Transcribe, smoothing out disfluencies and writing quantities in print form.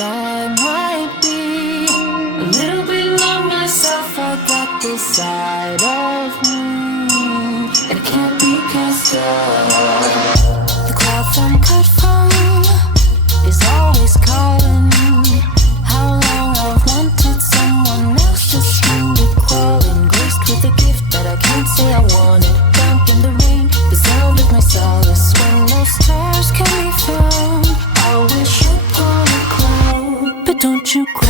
I might be a little bit of myself. I got this side of me, and it can't be cast off. The cloth I'm cut from is always calling. How long I've wanted someone else, just kind of crawling, graced with a gift that I can't say I wanted. Damp in the rain, the sound of my solace when no stars can be found. I wish upon a cloud, but don't you cry.